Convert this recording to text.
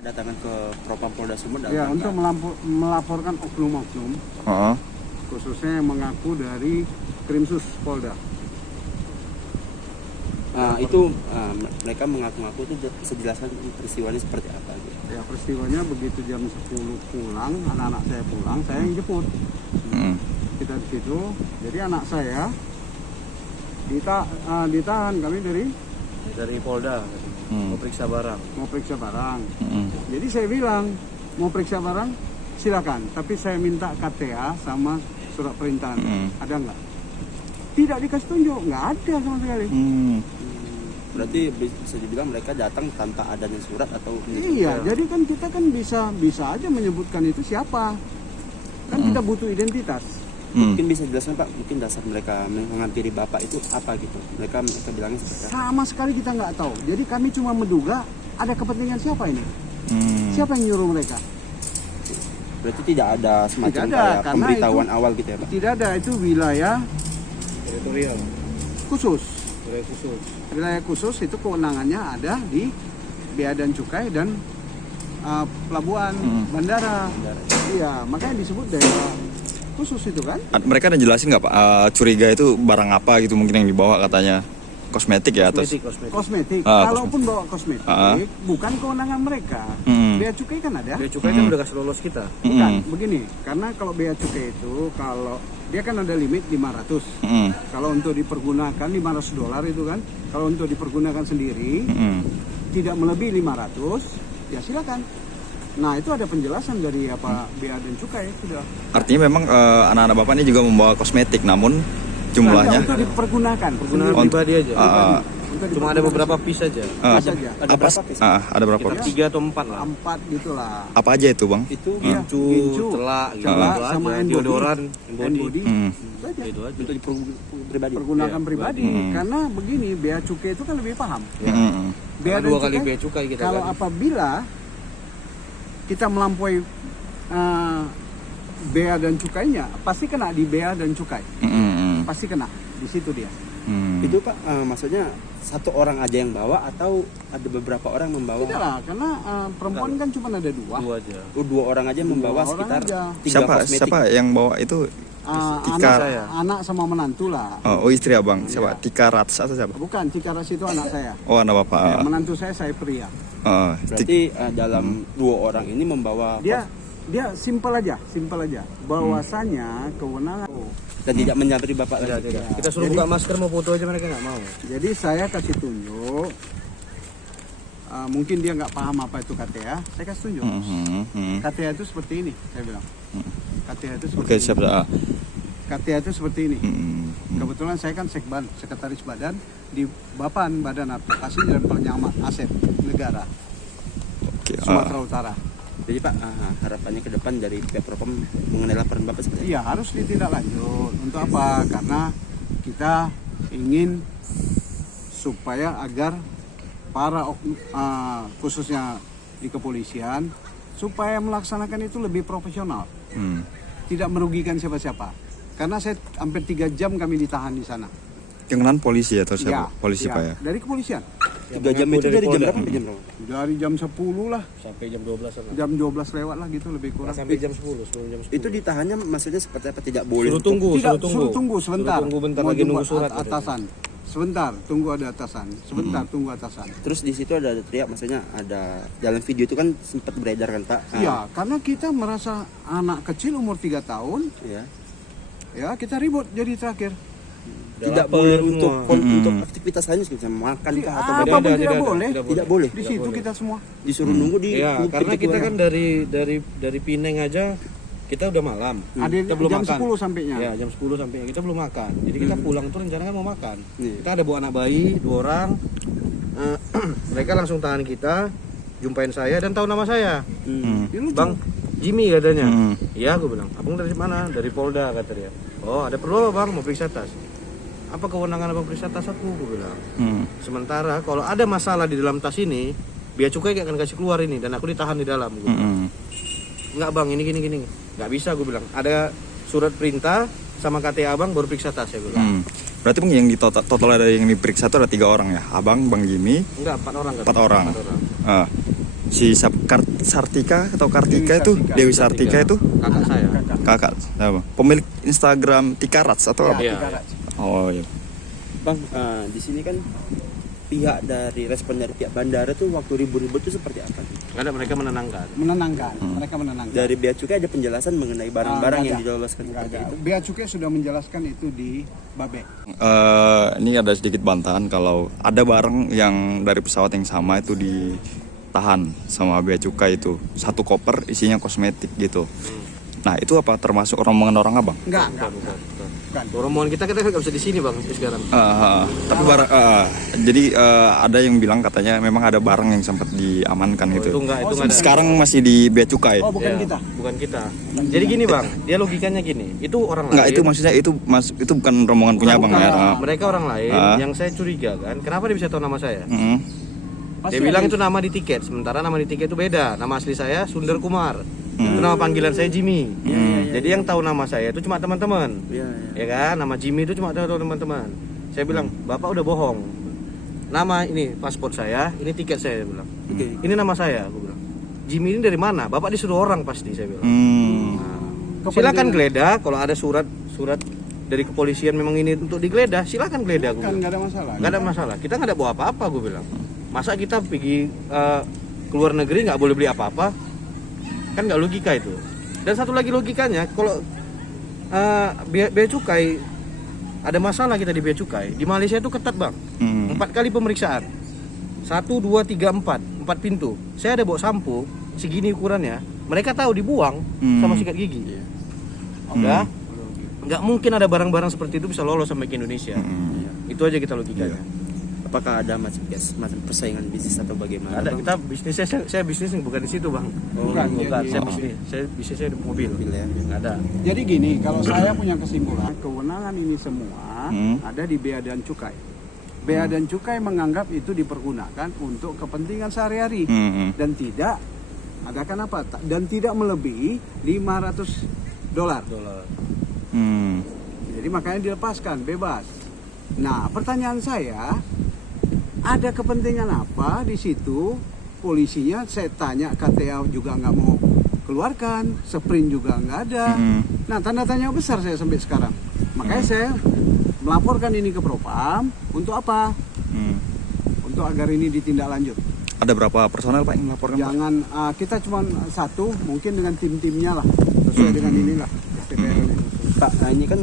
Kedatangan ke Propam Polda Sumedang. Ya, untuk melaporkan oknum-oknum, khususnya yang mengaku dari Krimsus Polda. Itu mereka mengaku-ngaku itu bisa jelaskan peristiwanya seperti apa gitu. Ya, peristiwanya begitu jam 10 pulang, anak-anak saya pulang, saya yang jemput. Kita di situ, jadi anak saya ditahan kami dari Polda, mau periksa barang. Jadi saya bilang mau periksa barang silakan, tapi saya minta KTA sama surat perintah. Ada nggak? Tidak dikasih tunjuk, nggak ada sama sekali. Berarti bisa dibilang mereka datang tanpa adanya surat atau Iya, jadi kan kita kan bisa aja menyebutkan itu siapa. Kan kita butuh identitas. Mungkin bisa dijelaskan Pak, mungkin dasar mereka menghampiri Bapak itu apa gitu. Mereka bilangnya seperti apa? Sama sekali kita nggak tahu. Jadi kami cuma menduga ada kepentingan siapa ini. Siapa yang nyuruh mereka? Berarti tidak ada semacam Tidak ada, kayak karena pemberitahuan itu awal gitu ya Pak? Tidak ada, itu wilayah Teritorial. khusus. Wilayah khusus. Wilayah khusus itu kewenangannya ada di Bea dan Cukai dan pelabuhan bandara. Iya, makanya disebut daerah khusus itu kan. Mereka ada jelasin nggak Pak, curiga itu barang apa gitu mungkin yang dibawa katanya? Kosmetik ya atau? Kosmetik. Ah, Kalaupun bawa kosmetik, bukan kewenangan mereka. Bea Cukai kan ada. Bea Cukai kan udah kasih lolos kita. Bukan, begini. Karena kalau Bea Cukai itu, kalau dia kan ada limit 500. Kalau untuk dipergunakan $500 itu kan. Kalau untuk dipergunakan sendiri, tidak melebihi 500, ya silakan. Nah, itu ada penjelasan dari Bea dan Cukai sudah. Artinya memang anak-anak Bapak ini juga membawa kosmetik, namun jumlahnya untuk dipergunakan. Penggunaan pribadi aja. Untuk Cuma ada beberapa piece aja. saja. Ada berapa piece? ada berapa? Sekitar 3 atau 4 lah. 4 gitulah. Apa aja itu Bang? Itu Gincu, celak, gitu sama aja. Deodoran, body. itu aja. untuk pribadi. Pergunakan pribadi. Karena begini, Bea Cukai itu kan lebih paham. Bea Karena dan 2 kali Cukai, Bea Cukai kita kalau kan. apabila kita melampaui Bea dan Cukainya, pasti kena di Bea dan Cukai. Pasti kena di situ dia. Itu Pak, maksudnya satu orang aja yang bawa atau ada beberapa orang membawa? Tidak lah, karena perempuan kan cuma ada 2. 2 aja. 2 orang aja membawa orang sekitar aja. 3 kosmetik. Siapa yang bawa itu? Tika. Anak sama menantu lah. Oh, istri Abang. Siapa? Tika Rats atau siapa? Bukan, Cikaras itu anak saya. Oh, anak Bapak. Menantu saya pria. Berarti dalam 2 orang ini membawa Dia simpel aja. Bahwasanya kewenangan. dan tidak menyampiri Bapak lagi. Kita suruh buka masker mau foto aja mereka nggak mau. Jadi saya kasih tunjuk. Mungkin dia nggak paham apa itu KTA, saya kasih tunjuk. KTA itu seperti ini, saya bilang. KTA itu seperti Oke, ini. siap. KTA itu seperti ini. Kebetulan saya kan sekban, sekretaris badan di Bapan Badan Advokasi dan Pengamat Aset Negara Oke. Sumatera Utara. Jadi Pak, harapannya ke depan dari pihak Propam mengenai laporan Bapak seperti apa? Iya, harus ditindaklanjut. Untuk apa? Karena kita ingin supaya agar para khususnya di kepolisian supaya melaksanakan itu lebih profesional, tidak merugikan siapa-siapa. Karena saya hampir 3 jam kami ditahan di sana. Kenal polisi atau Ya, siapa? Polisi Pak ya? Dari kepolisian. 3 jam itu dari jam berapa sampai jam berapa? Dari jam 10 lah, Sampai jam 12 lah. jam 12 lewat lah gitu lebih kurang. Sampai jam 10, sebelum jam 10. Itu ditahannya maksudnya seperti apa? Tidak boleh. Suruh tunggu, Tidak, suruh suruh tunggu sebentar. Suruh tunggu bentar Mau lagi nunggu jumpa surat. atasan. Sebentar, tunggu ada atasan. Sebentar, tunggu atasan. Terus di situ ada teriak, maksudnya ada dalam video itu kan sempat beredar kan Pak? Iya, karena kita merasa anak kecil umur 3 tahun, Ya. ya kita ribut jadi terakhir. Tidak boleh untuk aktivitas lain seperti makan kah atau Apapun Tidak, tidak tidak, boleh. tidak boleh. Di situ kita semua. Disuruh nunggu di Ya, karena pintu kita keluar. kan dari Pineng aja kita udah malam. Ada Kita belum jam makan. 10 sampainya. Ya, jam 10 sampai kita belum makan. Jadi kita pulang tuh rencana kan mau makan. Iya. Kita ada bawa anak bayi 2 orang. Mereka langsung tahan kita, jumpain saya dan tahu nama saya. Ya, lucu. Bang Jimmy katanya. Iya, gue bilang. Abang dari mana? Dari Polda kata dia. Oh, ada perlu apa Bang? Mau periksa tas. Apa kewenangan Abang periksa tas aku? Gue bilang. Sementara kalau ada masalah di dalam tas ini, Bea Cukai gak akan kasih keluar ini dan aku ditahan di dalam. Gua bilang. Enggak Bang, ini gini. Nggak bisa gue bilang. Ada surat perintah sama KTA Abang baru periksa tas ya gue bilang. Berarti Bang yang di total ada yang diperiksa itu ada 3 orang ya? Abang, Bang Jimmy. Enggak, 4 orang kan? 4 orang. 4 orang. Si Sartika atau Kartika itu, Dewi Sartika itu kakak saya. kakak apa? Pemilik Instagram Tika Rats atau apa? Iya. Oh iya. Bang, di sini kan pihak dari respon dari pihak bandara tuh waktu ribut-ribut tuh seperti apa? Nggak ada, mereka menenangkan. Mereka menenangkan. Dari Bea Cukai ada penjelasan mengenai barang-barang nggak yang ada. diloloskan Nggak seperti ada. itu. Bea Cukai sudah menjelaskan itu di Babe. Ini ada sedikit bantahan kalau ada barang yang dari pesawat yang sama itu ditahan sama Bea Cukai itu. Satu koper isinya kosmetik gitu. Nah, itu apa termasuk rombongan orang abang? Enggak. Bukan. Bukan. Rombongan kita nggak bisa di sini bang sekarang. Tapi jadi ada yang bilang katanya memang ada barang yang sempat diamankan Itu gitu. enggak ada. Sekarang masih di Bea Cukai. Oh, bukan Ya, kita. Bukan kita. Jadi gini bang, dia logikanya gini. Itu orang Enggak, lain. itu maksudnya itu bukan rombongan punya abang ya. Mereka orang lain Ah. yang saya curiga kan. Kenapa dia bisa tahu nama saya? Pasti Dia bilang ada- itu nama di tiket, sementara nama di tiket itu beda. Nama asli saya Sundar Kumar. Itu nama panggilan saya Jimmy. Jadi yang tahu nama saya itu cuma teman-teman. Iya, Ya kan? Nama Jimmy itu cuma tahu teman-teman. Saya bilang, "Bapak udah bohong. Nama ini paspor saya, ini tiket saya," dia bilang. Oke. Ini nama saya, aku bilang. Jimmy ini dari mana? Bapak disuruh orang pasti, saya bilang. Silakan geledah kalau ada surat dari kepolisian memang ini untuk digeledah, silakan geledah. Aku Kan bilang. nggak ada masalah. Nggak ada masalah. Kita nggak ada bawa apa-apa, gue bilang. Masa kita pergi keluar negeri nggak boleh beli apa-apa? Kan nggak logika itu. Dan satu lagi logikanya, kalau bea cukai ada masalah kita di bea cukai di Malaysia itu ketat bang. 4 kali pemeriksaan. 1, 2, 3, 4 pintu. Saya ada bawa sampo segini ukurannya. Mereka tahu dibuang sama sikat gigi. Udah. Nggak mungkin ada barang-barang seperti itu bisa lolos sampai ke Indonesia. Itu aja kita logikanya. Apakah ada macam persaingan bisnis atau bagaimana? Ada, Bang? kita bisnisnya saya bisnis bukan di situ bang. Bukan, Bukan, jadi- saya bisnisnya di mobil. ya. Nggak ada. Jadi gini, kalau saya punya kesimpulan, kewenangan ini semua ada di Bea dan Cukai. Bea dan Cukai menganggap itu dipergunakan untuk kepentingan sehari-hari dan tidak dan tidak melebihi $500. Jadi makanya dilepaskan bebas. Nah, pertanyaan saya, ada kepentingan apa di situ? Polisinya saya tanya, KTA juga nggak mau keluarkan, sprint juga nggak ada. Nah, tanda tanya besar saya sampai sekarang. Makanya saya melaporkan ini ke Propam untuk apa? Untuk agar ini ditindaklanjut. Ada berapa personel Pak yang melaporkan? Pak? Jangan kita cuma satu, mungkin dengan tim-timnya lah, sesuai dengan inilah. TPR ini. Pak, ini kan